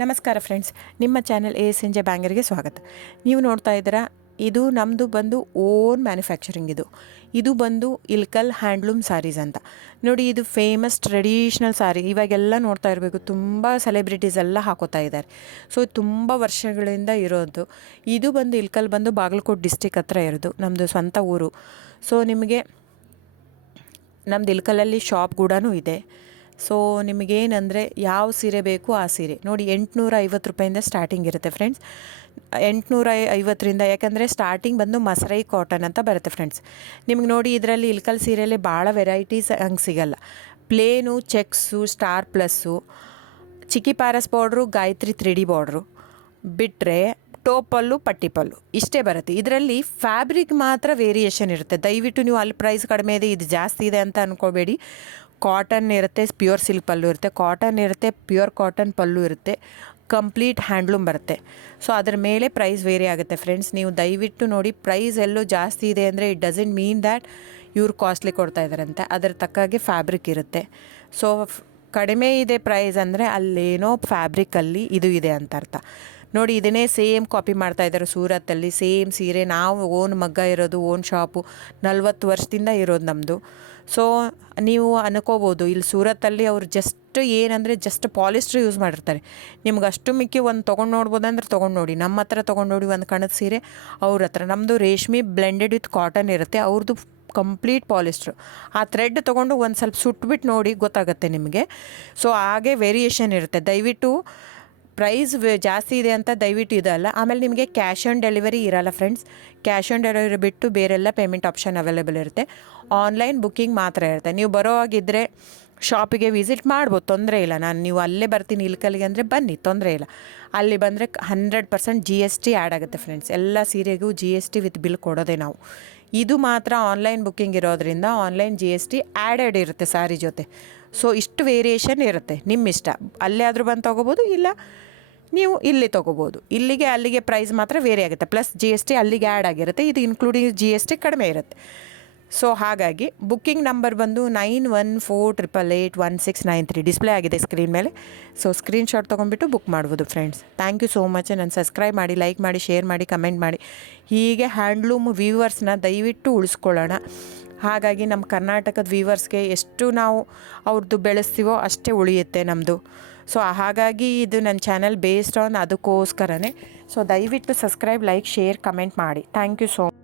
ನಮಸ್ಕಾರ ಫ್ರೆಂಡ್ಸ್, ನಿಮ್ಮ channel ASNJ ಬ್ಯಾಂಗರ್ಗೆ ಸ್ವಾಗತ. ನೀವು ನೋಡ್ತಾ ಇದ್ದೀರಾ, ಇದು ನಮ್ಮದು ಬಂದು ಓನ್ ಮ್ಯಾನುಫ್ಯಾಕ್ಚರಿಂಗ್. ಇದು ಬಂದು ಇಲ್ಕಲ್ ಹ್ಯಾಂಡ್ಲೂಮ್ ಸಾರೀಸ್ ಅಂತ ನೋಡಿ. ಇದು ಫೇಮಸ್ ಟ್ರೆಡಿಷ್ನಲ್ ಸಾರಿ. ಇವಾಗೆಲ್ಲ ನೋಡ್ತಾ ಇರಬೇಕು, ತುಂಬ ಸೆಲೆಬ್ರಿಟೀಸ್ ಎಲ್ಲ ಹಾಕೋತಾ ಇದ್ದಾರೆ. ಸೊ ತುಂಬ ವರ್ಷಗಳಿಂದ ಇರೋದು. ಇದು ಬಂದು ಇಲ್ಕಲ್ ಬಂದು ಬಾಗಲಕೋಟೆ ಡಿಸ್ಟಿಕ್ ಹತ್ರ ಇರೋದು, ನಮ್ಮದು ಸ್ವಂತ ಊರು. ಸೊ ನಿಮಗೆ ನಮ್ಮದು ಇಲ್ಕಲಲ್ಲಿ ಶಾಪ್ ಕೂಡ ಇದೆ. ಸೊ ನಿಮಗೇನಂದರೆ ಯಾವ ಸೀರೆ ಬೇಕು ಆ ಸೀರೆ ನೋಡಿ, 850 ರೂಪಾಯಿಂದ ಸ್ಟಾರ್ಟಿಂಗ್ ಇರುತ್ತೆ ಫ್ರೆಂಡ್ಸ್. 850ರಿಂದ, ಯಾಕಂದರೆ ಸ್ಟಾರ್ಟಿಂಗ್ ಬಂದು ಮಸರೈ ಕಾಟನ್ ಅಂತ ಬರುತ್ತೆ ಫ್ರೆಂಡ್ಸ್. ನಿಮ್ಗೆ ನೋಡಿ, ಇದರಲ್ಲಿ ಇಲ್ಕಲ್ ಸೀರೆಯಲ್ಲಿ ಭಾಳ ವೆರೈಟೀಸ್ ಹಂಗೆ ಸಿಗಲ್ಲ. ಪ್ಲೇನು, ಚೆಕ್ಸು, ಸ್ಟಾರ್ ಪ್ಲಸ್ಸು, ಚಿಕ್ಕಿ ಪ್ಯಾರಸ್ ಬಾರ್ಡ್ರು, ಗಾಯತ್ರಿ 3D ಬಾರ್ಡ್ರು ಬಿಟ್ಟರೆ ಟೋಪಲ್ಲು, ಪಟ್ಟಿಪಲ್ಲು ಇಷ್ಟೇ ಬರುತ್ತೆ. ಇದರಲ್ಲಿ ಫ್ಯಾಬ್ರಿಕ್ ಮಾತ್ರ ವೇರಿಯೇಷನ್ ಇರುತ್ತೆ. ದಯವಿಟ್ಟು ನೀವು ಅಲ್ಲಿ ಪ್ರೈಸ್ ಕಡಿಮೆ ಇದೆ, ಇದು ಜಾಸ್ತಿ ಇದೆ ಅಂತ ಅಂದ್ಕೋಬೇಡಿ. ಕಾಟನ್ ಇರುತ್ತೆ, ಪ್ಯೂರ್ ಸಿಲ್ಕ್ ಪಲ್ಲು ಇರುತ್ತೆ, ಕಾಟನ್ ಇರುತ್ತೆ, ಪ್ಯೂರ್ ಕಾಟನ್ ಪಲ್ಲು ಇರುತ್ತೆ, ಕಂಪ್ಲೀಟ್ ಹ್ಯಾಂಡ್ಲೂಮ್ ಬರುತ್ತೆ. ಸೊ ಅದ್ರ ಮೇಲೆ ಪ್ರೈಸ್ ವೇರಿ ಆಗುತ್ತೆ ಫ್ರೆಂಡ್ಸ್. ನೀವು ದಯವಿಟ್ಟು ನೋಡಿ, ಪ್ರೈಸ್ ಎಲ್ಲೂ ಜಾಸ್ತಿ ಇದೆ ಅಂದರೆ ಇಟ್ ಡಸಂಟ್ ಮೀನ್ ದ್ಯಾಟ್ ಇವ್ರು ಕಾಸ್ಟ್ಲಿ ಕೊಡ್ತಾ ಇದ್ದಾರಂತೆ. ಅದರ ತಕ್ಕಾಗೆ ಫ್ಯಾಬ್ರಿಕ್ ಇರುತ್ತೆ. ಸೊ ಕಡಿಮೆ ಇದೆ ಪ್ರೈಸ್ ಅಂದರೆ ಅಲ್ಲೇನೋ ಫ್ಯಾಬ್ರಿಕಲ್ಲಿ ಇದು ಇದೆ ಅಂತ ಅರ್ಥ. ನೋಡಿ, ಇದನ್ನೇ ಸೇಮ್ ಕಾಪಿ ಮಾಡ್ತಾ ಇದ್ದಾರೆ ಸೂರತ್ತಲ್ಲಿ. ಸೇಮ್ ಸೀರೆ ನಾವು ಓನ್ ಮಗ್ಗ ಇರೋದು, ಓನ್ ಶಾಪು 40 ವರ್ಷದಿಂದ ಇರೋದು ನಮ್ಮದು. ಸೊ ನೀವು ಅನ್ಕೋಬೋದು, ಇಲ್ಲಿ ಸೂರತ್ತಲ್ಲಿ ಅವ್ರು ಜಸ್ಟ್ ಏನಂದರೆ ಜಸ್ಟ್ ಪಾಲಿಸ್ಟ್ರ್ ಯೂಸ್ ಮಾಡಿರ್ತಾರೆ. ನಿಮ್ಗೆ ಅಷ್ಟು ಮಿಕ್ಕಿ ಒಂದು ತೊಗೊಂಡು ನೋಡ್ಬೋದಂದ್ರೆ ತೊಗೊಂಡು ನೋಡಿ. ನಮ್ಮ ಹತ್ರ ತೊಗೊಂಡು ನೋಡಿ ಒಂದು ಕಣದ ಸೀರೆ, ಅವ್ರ ಹತ್ರ ನಮ್ಮದು ರೇಷ್ಮೆ ಬ್ಲೆಂಡೆಡ್ ವಿತ್ ಕಾಟನ್ ಇರುತ್ತೆ, ಅವ್ರದ್ದು ಕಂಪ್ಲೀಟ್ ಪಾಲಿಸ್ಟ್ರು. ಆ ಥ್ರೆಡ್ ತೊಗೊಂಡು ಒಂದು ಸ್ವಲ್ಪ ಸುಟ್ಬಿಟ್ಟು ನೋಡಿ, ಗೊತ್ತಾಗುತ್ತೆ ನಿಮಗೆ. ಸೊ ಹಾಗೆ ವೇರಿಯೇಷನ್ ಇರುತ್ತೆ. ದಯವಿಟ್ಟು ಪ್ರೈಸ್ ಜಾಸ್ತಿ ಇದೆ ಅಂತ ದಯವಿಟ್ಟು ಇದಲ್ಲ. ಆಮೇಲೆ ನಿಮಗೆ ಕ್ಯಾಶ್ ಆನ್ ಡೆಲಿವರಿ ಇರಲ್ಲ ಫ್ರೆಂಡ್ಸ್. ಕ್ಯಾಶ್ ಆನ್ ಡೆಲಿವರಿ ಬಿಟ್ಟು ಬೇರೆಲ್ಲ ಪೇಮೆಂಟ್ ಆಪ್ಷನ್ ಅವೈಲೇಬಲ್ ಇರುತ್ತೆ. ಆನ್ಲೈನ್ ಬುಕ್ಕಿಂಗ್ ಮಾತ್ರ ಇರುತ್ತೆ. ನೀವು ಬರೋ ಹಾಗಿದ್ದರೆ ಶಾಪಿಗೆ ವಿಸಿಟ್ ಮಾಡ್ಬೋದು, ತೊಂದರೆ ಇಲ್ಲ. ನೀವು ಅಲ್ಲೇ ಬರ್ತೀನಿ ಇಲ್ಕಲ್ಲಿಗೆ ಅಂದರೆ ಬನ್ನಿ, ತೊಂದರೆ ಇಲ್ಲ. ಅಲ್ಲಿ ಬಂದರೆ 100% GST ಆ್ಯಡ್ ಆಗುತ್ತೆ ಫ್ರೆಂಡ್ಸ್. ಎಲ್ಲ ಸೀರೆಗೂ GST ವಿತ್ ಬಿಲ್ ಕೊಡೋದೇ ನಾವು. ಇದು ಮಾತ್ರ ಆನ್ಲೈನ್ ಬುಕ್ಕಿಂಗ್ ಇರೋದ್ರಿಂದ ಆನ್ಲೈನ್ GST ಆ್ಯಡೆಡ್ ಇರುತ್ತೆ ಸಾರಿ ಜೊತೆ. ಸೊ ಇಷ್ಟು ವೇರಿಯೇಷನ್ ಇರುತ್ತೆ, ನಿಮ್ಮ ಇಷ್ಟ. ಅಲ್ಲೇ ಆದರೂ ಬಂದು ತೊಗೋಬೋದು, ಇಲ್ಲ ನೀವು ಇಲ್ಲಿ ತೊಗೋಬೋದು. ಇಲ್ಲಿಗೆ ಅಲ್ಲಿಗೆ ಪ್ರೈಸ್ ಮಾತ್ರ ವೇರಿ ಆಗುತ್ತೆ. ಪ್ಲಸ್ GST ಅಲ್ಲಿಗೆ ಆ್ಯಡ್ ಆಗಿರುತ್ತೆ, ಇದು ಇನ್ಕ್ಲೂಡಿಂಗ್ GST ಕಡಿಮೆ ಇರುತ್ತೆ. ಸೊ ಹಾಗಾಗಿ ಬುಕ್ಕಿಂಗ್ ನಂಬರ್ ಬಂದು 9148881693 ಡಿಸ್ಪ್ಲೇ ಆಗಿದೆ ಸ್ಕ್ರೀನ್ ಮೇಲೆ. ಸೊ ಸ್ಕ್ರೀನ್ಶಾಟ್ ತೊಗೊಂಡ್ಬಿಟ್ಟು ಬುಕ್ ಮಾಡ್ಬೋದು friends. Thank you so much. ನಾನು ಸಬ್ಸ್ಕ್ರೈಬ್ ಮಾಡಿ, ಲೈಕ್ ಮಾಡಿ, ಶೇರ್ ಮಾಡಿ, ಕಮೆಂಟ್ ಮಾಡಿ. ಹೀಗೆ ಹ್ಯಾಂಡ್ಲೂಮ್ ವೀವರ್ಸ್ನ ದಯವಿಟ್ಟು ಉಳಿಸ್ಕೊಳ್ಳೋಣ. ಹಾಗಾಗಿ ನಮ್ಮ ಕರ್ನಾಟಕದ ವೀವರ್ಸ್ಗೆ ಎಷ್ಟು ನಾವು ಅವ್ರದ್ದು ಬೆಳೆಸ್ತೀವೋ ಅಷ್ಟೇ ಉಳಿಯುತ್ತೆ ನಮ್ಮದು. ಸೊ ಹಾಗಾಗಿ ಇದು ನನ್ನ ಚಾನಲ್ ಬೇಸ್ಡ್ ಆನ್ ಅದಕ್ಕೋಸ್ಕರನೇ. ಸೊ ದಯವಿಟ್ಟು ಸಬ್ಸ್ಕ್ರೈಬ್, ಲೈಕ್, ಶೇರ್, ಕಮೆಂಟ್ ಮಾಡಿ. Thank you so much.